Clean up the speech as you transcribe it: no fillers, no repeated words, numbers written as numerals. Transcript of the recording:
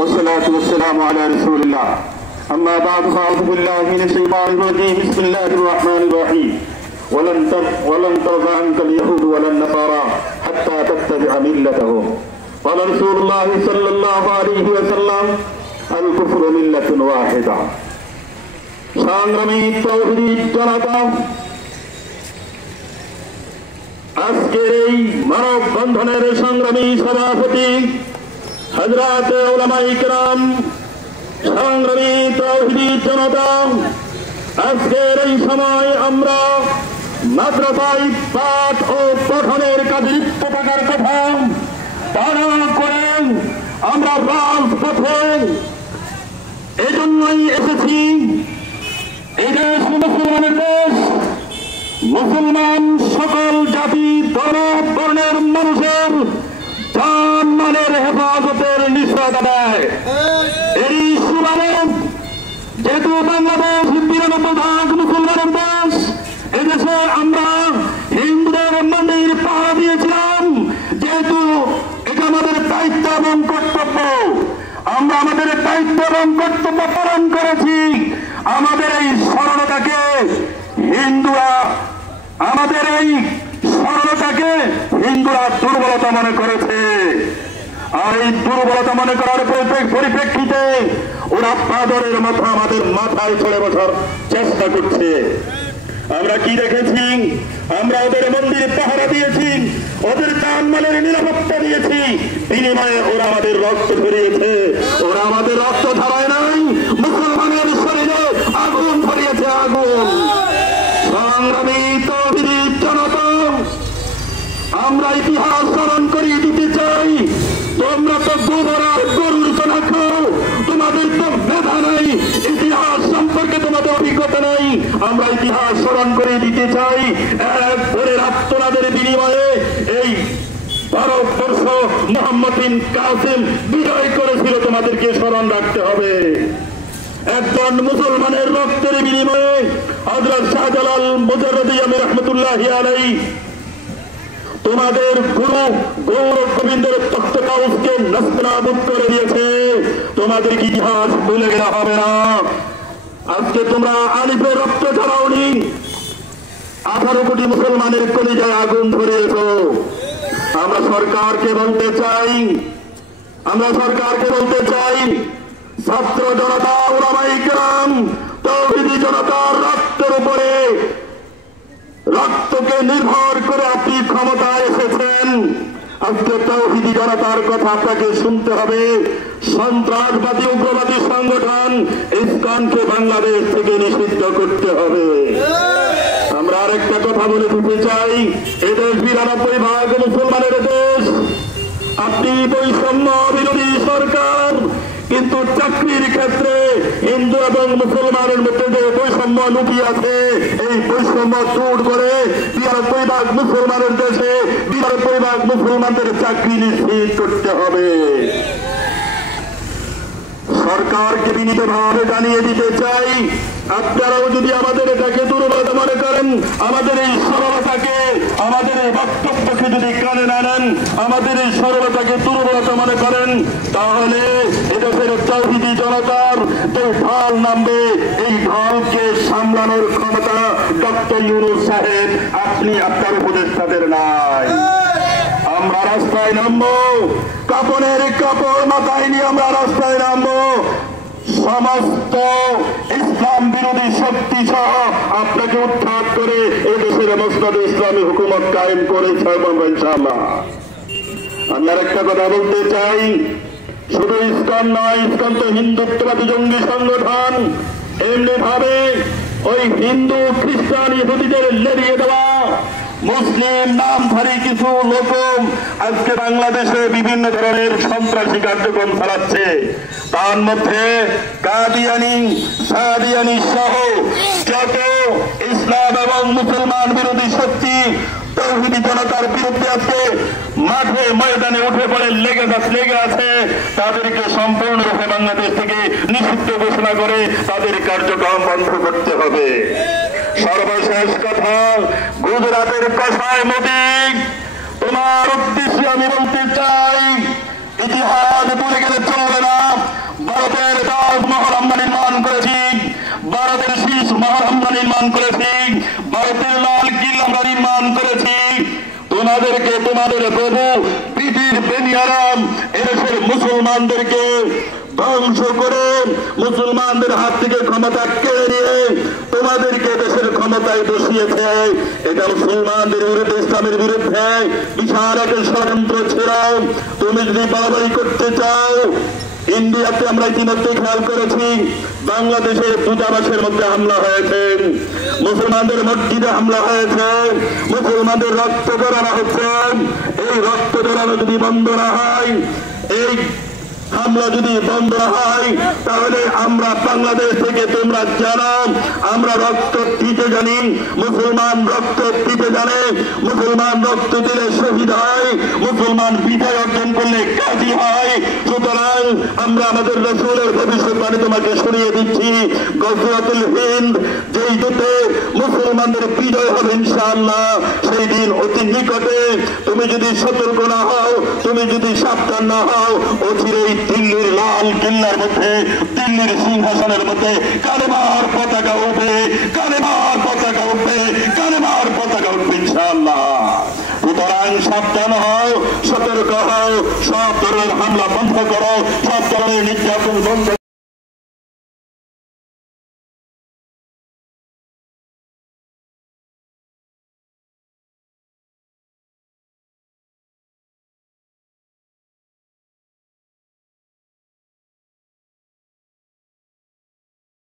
والصلاة والسلام على رسول الله أما بعد فأعوذ بالله من الشيطان الرجيم بسم الله الرحمن الرحيم ولن ترضى عنك اليهود ولا النصارى حتى تتبع ملتهم قال رسول الله صلى الله عليه وسلم الكفر ملة واحدة সংগ্রামী তৌহিদি জনতা আজকের এই মানব বন্ধনের সংগ্রামী সভাপতি হযরত উলামায়ে কেরাম সংগ্রামী তৌহিদি জনতা আজকের এই সময় আমরা মাদ্রাসায় পাঠ ও পঠনের কাজে লিপ্ত থাকার কথা পালন করেন আমরা রাজপথে এজন্যই এসেছি। এই দেশ মুসলমানের দেশ, মুসলমান সকল জাতি ধর্ম বর্ণের মানুষের জান মালের হেফাজতের নিশ্চয়তা দেয়। এই সুবাদে যেহেতু বাংলাদেশ ৯২% মুসলমানের দেশ, এদেশে আমরা হিন্দুদের মন্দির পাহারা দিয়েছিলাম। যেহেতু এটা আমাদের দায়িত্ব এবং কর্তব্য, আমরা আমাদের দায়িত্ব এবং কর্তব্য পালন করেছি। আমাদের এই সরলতাকে হিন্দুরা দুর্বলতা মনে করেছে। আর এই দুর্বলতা মনে করার পরিপ্রেক্ষিতে ওরা পাথরের মাথা আমাদের মাথায় চড়ে বসার চেষ্টা করছে। আমরা কি দেখেছি? আমরা ওদের মন্দিরে পাহারা দিয়েছি, ওদের জানমালের নিরাপত্তা দিয়েছি, বিনিময়ে ওরা আমাদের রক্ত ধরিয়েছে। ওরা আমাদের রক্ত ধরায় নাই, মুসলমানের শরীরে আগুন ধরিয়েছে, আগুন। সংগ্রামী তৌহিদি জনতা, আমরা ইতিহাস স্মরণ করিয়ে দিতে চাই। তোমরা তো গোবর আর গরুর চোনা খাও, তোমাদের তো মেধা নাই, ইতিহাস সম্পর্কে তোমাদের অভিজ্ঞতা নাই। আমরা ইতিহাস স্মরণ করে দিতে চাই। এক ভোরের আত্মনাদের বিনিময়ে এই ভারতবর্ষ মোহাম্মদ বিন কাসিম বিজয় করেছিল, তোমাদেরকে স্মরণ রাখতে হবে। একজন মুসলমানের রক্তের বিনিময়ে হযরত শাহজালাল মুজাররদি রহমতুল্লাহি আলাইহি তোমাদের গুরু গৌরব গোবিন্দের তখ্ত কাউসকে নাস্তানাবুদ করে দিয়েছে। তোমাদের ইতিহাস ভুলে গেলে হবে না। আজকে তোমরা আলিফের রক্ত ঝরাওনি, 18 কোটি মুসলমানের কলিজায় আগুন ধরিয়েছ। আমরা সরকারকে বলতে চাই, ছাত্র জনতা, উলামায়ে কেরাম, তৌহিদি জনতার রক্তের উপরে, রক্তকে নির্ভর করে আপনি ক্ষমতায় এসেছেন। আজকে তৌহিদি জনতার কথা আপনাকে শুনতে হবে। সন্ত্রাসবাদী উগ্রবাদী সংগঠন ইসকনকে বাংলাদেশ থেকে নিষিদ্ধ করতে হবে। আমরা আরেকটা কথা বলে দিতে চাই, এদেশ ৯২% মুসলমানের দেশ। আপনি বৈষম্য বিরোধী সরকার, কিন্তু চাকরির ক্ষেত্রে হিন্দু এবং মুসলমানের মধ্যে যে বৈষম্য লুকিয়ে আছে, এই বৈষম্য দূর করে ৯২% মুসলমানের দেশে ৯২% মুসলমানদের চাকরি নিশ্চিত করতে হবে। সরকারকে বিনীতভাবে জানিয়ে দিতে চাই, আপনারাও যদি আমাদের এটাকে দুর্বলতা মনে করেন, আমাদের এই সরলতাকে, আমাদের এই বক্তব্যকে যদি কানে না নেন, আমাদের এই সরলতাকে দুর্বলতা মনে করেন, তাহলে এদেশের তৌহিদি জনতার যে ঢল নামবে, এই ঢলকে সামলানোর ক্ষমতা ডক্টর ইউনূস সাহেব, আপনি আপনার উপদেষ্টাদের নাই। আমরা রাস্তায় নামবো, কাপড়ের কাপড় মাথায় নিয়ে আমরা রাস্তায় নামবো। সমস্ত ইসলাম বিরোধী শক্তি সহ আপনাকে উৎখাত করে এদেশের মসনদ ইসলামী হুকুমত কায়েম করে ছাড়বো ইনশাআল্লাহ। আমি আরেকটা কথা বলতে চাই, শুধু ইসকন নয়, ইসকন তো হিন্দুত্ববাদী জঙ্গি সংগঠন। এমনি ভাবে ওই হিন্দু খ্রিস্টান ইহুদিদের লেরিয়ে দেওয়া মুসলিম নামধারী কিছু লোক আজকে বাংলাদেশে বিভিন্ন ধরনের সন্ত্রাসী কার্যক্রম চালাচ্ছে। তার মধ্যে কাদিয়ানি, সাদিয়ানি সহ যত ইসলাম এবং মুসলমান বিরোধী শক্তি তৌহিদি জনতার বিরুদ্ধে আজকে মাঠে ময়দানে উঠে পড়ে লেগে আছে, তাদেরকে সম্পূর্ণরূপে বাংলাদেশ থেকে নিষিদ্ধ ঘোষণা করে তাদের কার্যক্রম বন্ধ করতে হবে। সর্বশেষ কথা, গুজরাটের কসাই মোদি, তোমার উদ্দেশ্যে আমি বলতে চাই, ইতিহাস ভুলে গেলে চলবে না। নির্মাণ করেছি, ভারতের লাল কিল্লা আমরা নির্মাণ করেছি। তোমাদেরকে তোমাদের প্রভু পৃথিবীর বেনিয়ারাম এদেশের মুসলমানদেরকে ধ্বংস করে মুসলমানদের হাত থেকে ক্ষমতা কেড়ে নিয়ে তোমাদেরকে দেশের ক্ষমতায় বসিয়েছে। এটা মুসলমানদের বিরুদ্ধে, ইসলামের বিরুদ্ধে বিশাল একটা ষড়যন্ত্র ছিল। তুমি যদি বাড়াবাড়ি করতে চাও, ইন্ডিয়াতে আমরা ইতিমধ্যে খেয়াল করেছি বাংলাদেশের দূতাবাসের মধ্যে হামলা হয়েছে, মুসলমানদের মসজিদে হামলা হয়েছে, মুসলমানদের রক্ত জড়ানো হচ্ছে। এই রক্ত জড়ানো যদি বন্ধ না হয়, এই হামলা যদি বন্ধ না হয়, তাহলে আমরা বাংলাদেশ থেকে তোমরা জানো আমরা রক্ত দিতে জানি, মুসলমান রক্ত দিতে জানে, মুসলমান রক্ত দিলে শহীদ হয়, মুসলমান বিজয় অর্জন করলে কাজী হয়। সুতরাং আমরা আমাদের রাসূলের ভবিষ্যৎবাণী তোমাকে শুনিয়ে দিচ্ছি, গজওয়াতুল হিন্দ যেই যুদ্ধে মুসলমানদের বিজয় হবে ইনশাআল্লাহ, সেই দিন অতি নিকটে। তুমি যদি সতর্ক না হও, তুমি যদি সাবধান না হও, অচিরেই দিল্লির লাল কিল্লার মধ্যে, দিল্লির সিংহাসনের মধ্যে কালেমার পতাকা উঠবে, কালেমার পতাকা উঠবে, কালেমার পতাকা উঠবে ইনশাআল্লাহ। সুতরাং সাবধান হও, সতর্ক হও, সব ধরনের হামলা বন্ধ করো, সব ধরনের নির্যাতন বন্ধ